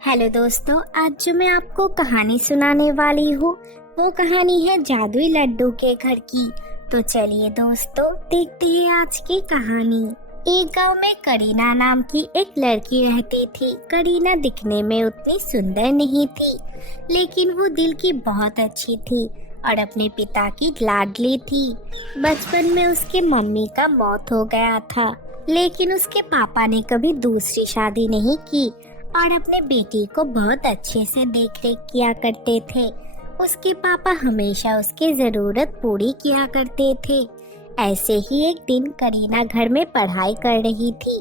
Hello दोस्तों, आज जो मैं आपको कहानी सुनाने वाली हूँ वो कहानी है जादुई लड्डू के घर की। तो चलिए दोस्तों, देखते हैं आज की कहानी। एक गांव में करीना नाम की एक लड़की रहती थी। करीना दिखने में उतनी सुंदर नहीं थी, लेकिन वो दिल की बहुत अच्छी थी और अपने पिता की लाडली थी। बचपन में उसकी मम्मी का मौत हो गया था, लेकिन उसके पापा ने कभी दूसरी शादी नहीं की और अपने बेटी को बहुत अच्छे से देख रेख किया करते थे। उसके पापा हमेशा उसकी जरूरत पूरी किया करते थे। ऐसे ही एक दिन करीना घर में पढ़ाई कर रही थी,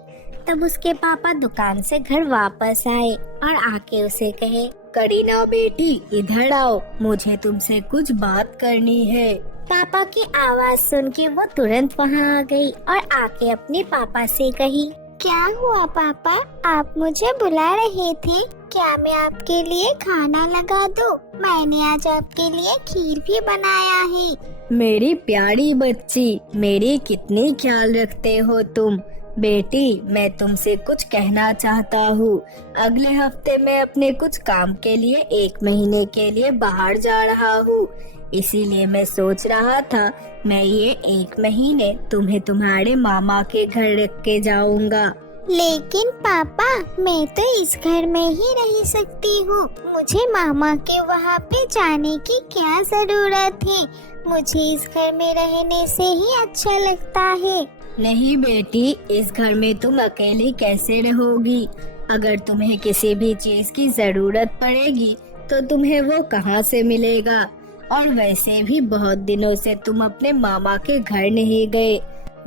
तब उसके पापा दुकान से घर वापस आए और आके उसे कहे, करीना बेटी इधर आओ, मुझे तुमसे कुछ बात करनी है। पापा की आवाज सुन के वो तुरंत वहाँ आ गई और आके अपने पापा से कही, क्या हुआ पापा, आप मुझे बुला रहे थे? क्या मैं आपके लिए खाना लगा दूं? मैंने आज आपके लिए खीर भी बनाया है। मेरी प्यारी बच्ची, मेरी कितनी ख्याल रखते हो तुम। बेटी, मैं तुमसे कुछ कहना चाहता हूँ। अगले हफ्ते मैं अपने कुछ काम के लिए 1 महीने के लिए बाहर जा रहा हूँ, इसीलिए मैं सोच रहा था मैं ये 1 महीने तुम्हें तुम्हारे मामा के घर रख के जाऊंगा। लेकिन पापा, मैं तो इस घर में ही रह सकती हूँ। मुझे मामा के वहाँ पे जाने की क्या जरूरत है? मुझे इस घर में रहने से ही अच्छा लगता है। नहीं बेटी, इस घर में तुम अकेली कैसे रहोगी? अगर तुम्हें किसी भी चीज की जरूरत पड़ेगी तो तुम्हें वो कहाँ से मिलेगा? और वैसे भी बहुत दिनों से तुम अपने मामा के घर नहीं गए।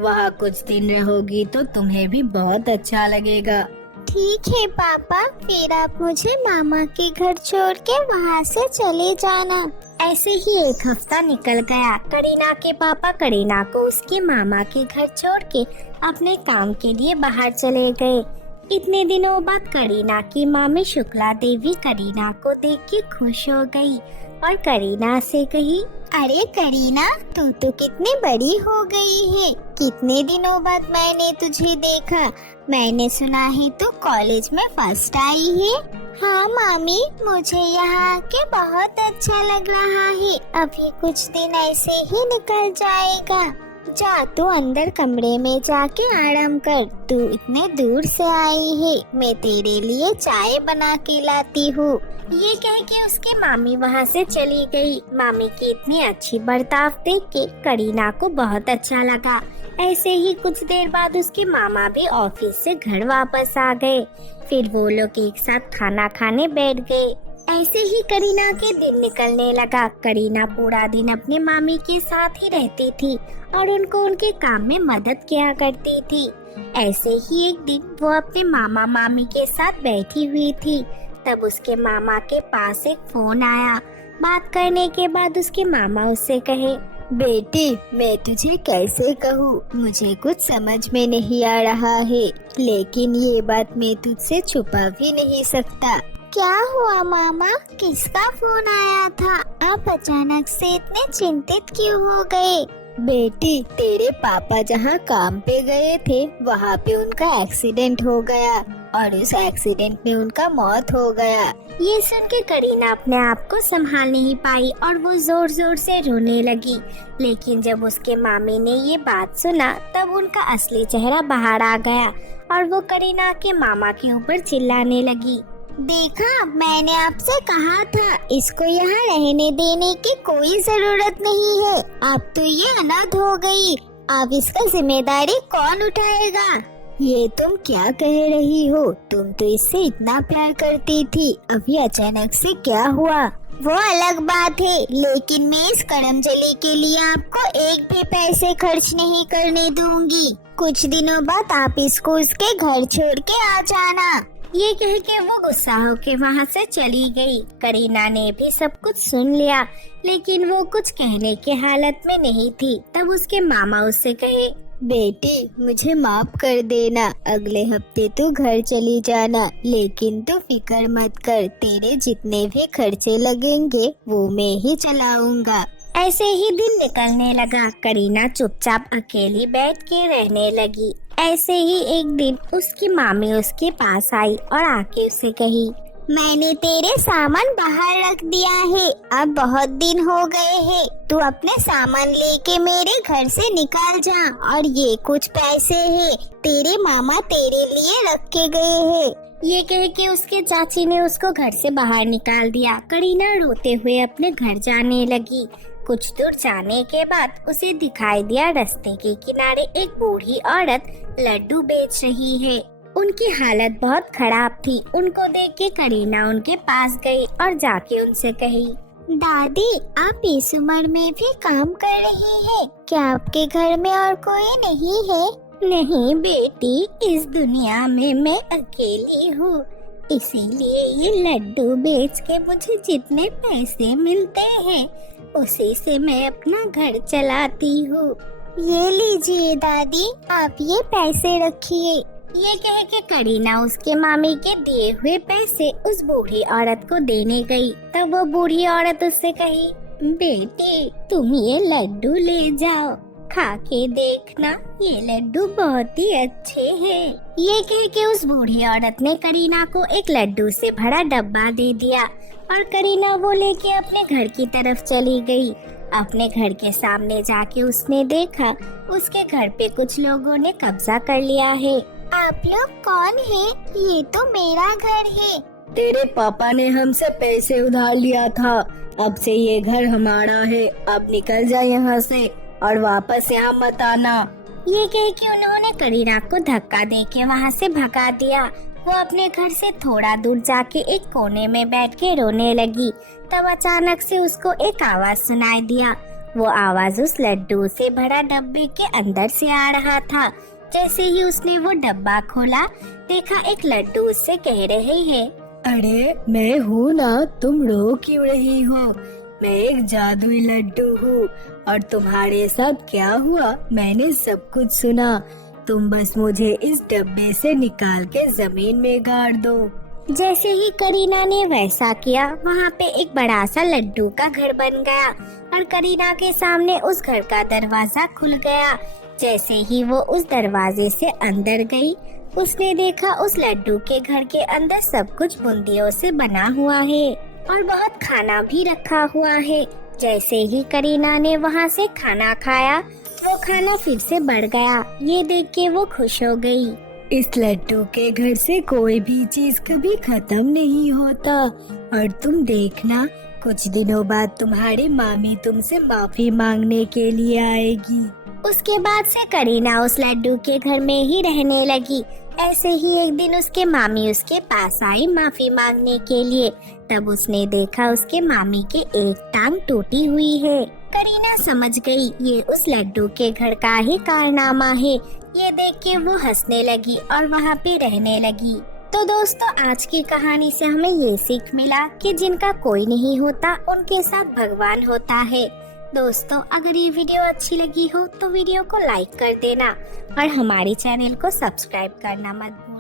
वहाँ कुछ दिन रहोगी तो तुम्हें भी बहुत अच्छा लगेगा। ठीक है पापा, फिर आप मुझे मामा के घर छोड़ के वहाँ से चले जाना। ऐसे ही एक हफ्ता निकल गया। करीना के पापा करीना को उसके मामा के घर छोड़ के अपने काम के लिए बाहर चले गए। इतने दिनों बाद करीना की मामी शुक्ला देवी करीना को देख के खुश हो गई और करीना से कही, अरे करीना, तू तो कितनी बड़ी हो गई है। कितने दिनों बाद मैंने तुझे देखा। मैंने सुना है तू कॉलेज में फर्स्ट आई है। हाँ मामी, मुझे यहाँ आके बहुत अच्छा लग रहा है। अभी कुछ दिन ऐसे ही निकल जाएगा। जा तू अंदर कमरे में जाके आराम कर। तू इतने दूर से आई है, मैं तेरे लिए चाय बना के लाती हूँ। ये कह के उसकी मामी वहाँ से चली गई। मामी की इतनी अच्छी बर्ताव देख के करीना को बहुत अच्छा लगा। ऐसे ही कुछ देर बाद उसके मामा भी ऑफिस से घर वापस आ गए। फिर वो लोग एक साथ खाना खाने बैठ गए। ऐसे ही करीना के दिन निकलने लगा। करीना पूरा दिन अपनी मामी के साथ ही रहती थी और उनको उनके काम में मदद किया करती थी। ऐसे ही एक दिन वो अपने मामा मामी के साथ बैठी हुई थी, तब उसके मामा के पास एक फोन आया। बात करने के बाद उसके मामा उससे कहे, बेटी, मैं तुझे कैसे कहूँ, मुझे कुछ समझ में नहीं आ रहा है, लेकिन ये बात मैं तुझसे छुपा भी नहीं सकता। क्या हुआ मामा, किसका फोन आया था? आप अचानक से इतने चिंतित क्यों हो गए? बेटी, तेरे पापा जहाँ काम पे गए थे वहाँ पे उनका एक्सीडेंट हो गया और उस एक्सीडेंट में उनका मौत हो गया। ये सुन के करीना अपने आप को संभाल नहीं पाई और वो जोर जोर से रोने लगी। लेकिन जब उसके मामी ने ये बात सुना तब उनका असली चेहरा बाहर आ गया और वो करीना के मामा के ऊपर चिल्लाने लगी, देखा, मैंने आपसे कहा था इसको यहाँ रहने देने की कोई जरूरत नहीं है। अब तो ये अनाथ हो गई, अब इसका जिम्मेदारी कौन उठाएगा? ये तुम क्या कह रही हो? तुम तो इससे इतना प्यार करती थी, अभी अचानक से क्या हुआ? वो अलग बात है, लेकिन मैं इस करमजली के लिए आपको एक भी पैसे खर्च नहीं करने दूंगी। कुछ दिनों बाद आप इसको उसके घर छोड़ के आ जाना। ये कह के वो गुस्सा होके वहाँ से चली गई। करीना ने भी सब कुछ सुन लिया, लेकिन वो कुछ कहने की हालत में नहीं थी। तब उसके मामा उससे कहे, बेटी, मुझे माफ कर देना, अगले हफ्ते तू घर चली जाना, लेकिन तू फिक्र मत कर, तेरे जितने भी खर्चे लगेंगे वो मैं ही चलाऊंगा। ऐसे ही दिन निकलने लगा। करीना चुपचाप अकेली बैठ के रहने लगी। ऐसे ही एक दिन उसकी मामी उसके पास आई और आके उसे कही, मैंने तेरे सामान बाहर रख दिया है। अब बहुत दिन हो गए हैं। तू अपने सामान लेके मेरे घर से निकल जा। और ये कुछ पैसे हैं, तेरे मामा तेरे लिए रख के गए हैं। ये कह के उसके चाची ने उसको घर से बाहर निकाल दिया। करीना रोते हुए अपने घर जाने लगी। कुछ दूर जाने के बाद उसे दिखाई दिया रास्ते के किनारे एक बूढ़ी औरत लड्डू बेच रही है। उनकी हालत बहुत खराब थी। उनको देख के करीना उनके पास गई और जाके उनसे कही, दादी आप इस उम्र में भी काम कर रही है, क्या आपके घर में और कोई नहीं है? नहीं बेटी, इस दुनिया में मैं अकेली हूँ, इसीलिए ये लड्डू बेच के मुझे जितने पैसे मिलते हैं उसी से मैं अपना घर चलाती हूँ। ये लीजिए दादी, आप ये पैसे रखिए। ये कह के करीना उसके मामी के दिए हुए पैसे उस बूढ़ी औरत को देने गई। तब वो बूढ़ी औरत उससे कही, बेटी तुम ये लड्डू ले जाओ, खा के देखना, ये लड्डू बहुत ही अच्छे हैं। ये कह के उस बूढ़ी औरत ने करीना को एक लड्डू से भरा डब्बा दे दिया और करीना वो लेके अपने घर की तरफ चली गई। अपने घर के सामने जाके उसने देखा उसके घर पे कुछ लोगों ने कब्जा कर लिया है। आप लोग कौन हैं? ये तो मेरा घर है। तेरे पापा ने हमसे पैसे उधार लिया था, अब से ये घर हमारा है। अब निकल जा यहाँ से और वापस यहाँ मत आना। ये कह के उन्होंने करीना को धक्का देके वहाँ से भगा दिया। वो अपने घर से थोड़ा दूर जाके एक कोने में बैठ के रोने लगी। तब अचानक से उसको एक आवाज सुनाई दिया। वो आवाज उस लड्डू से भरा डब्बे के अंदर से आ रहा था। जैसे ही उसने वो डब्बा खोला, देखा एक लड्डू उससे कह रहे हैं, अरे मैं हूँ ना, तुम रो क्यों रही हो? मैं एक जादुई लड्डू हूँ और तुम्हारे साथ क्या हुआ मैंने सब कुछ सुना। तुम बस मुझे इस डब्बे से निकाल के जमीन में गाड़ दो। जैसे ही करीना ने वैसा किया, वहाँ पे एक बड़ा सा लड्डू का घर बन गया और करीना के सामने उस घर का दरवाजा खुल गया। जैसे ही वो उस दरवाजे से अंदर गई, उसने देखा उस लड्डू के घर के अंदर सब कुछ बूंदियों से बना हुआ है और बहुत खाना भी रखा हुआ है। जैसे ही करीना ने वहाँ से खाना खाया, वो खाना फिर से बढ़ गया। ये देख के वो खुश हो गई। इस लड्डू के घर से कोई भी चीज कभी खत्म नहीं होता और तुम देखना, कुछ दिनों बाद तुम्हारी मामी तुमसे माफी मांगने के लिए आएगी। उसके बाद से करीना उस लड्डू के घर में ही रहने लगी। ऐसे ही एक दिन उसके मामी उसके पास आई माफी मांगने के लिए। तब उसने देखा उसके मामी के एक टांग टूटी हुई है। करीना समझ गई ये उस लड्डू के घर का ही कारनामा है। ये देख के वो हंसने लगी और वहाँ पे रहने लगी। तो दोस्तों, आज की कहानी से हमें ये सीख मिला कि जिनका कोई नहीं होता उनके साथ भगवान होता है। दोस्तों, अगर ये वीडियो अच्छी लगी हो तो वीडियो को लाइक कर देना और हमारे चैनल को सब्सक्राइब करना मत भूलना।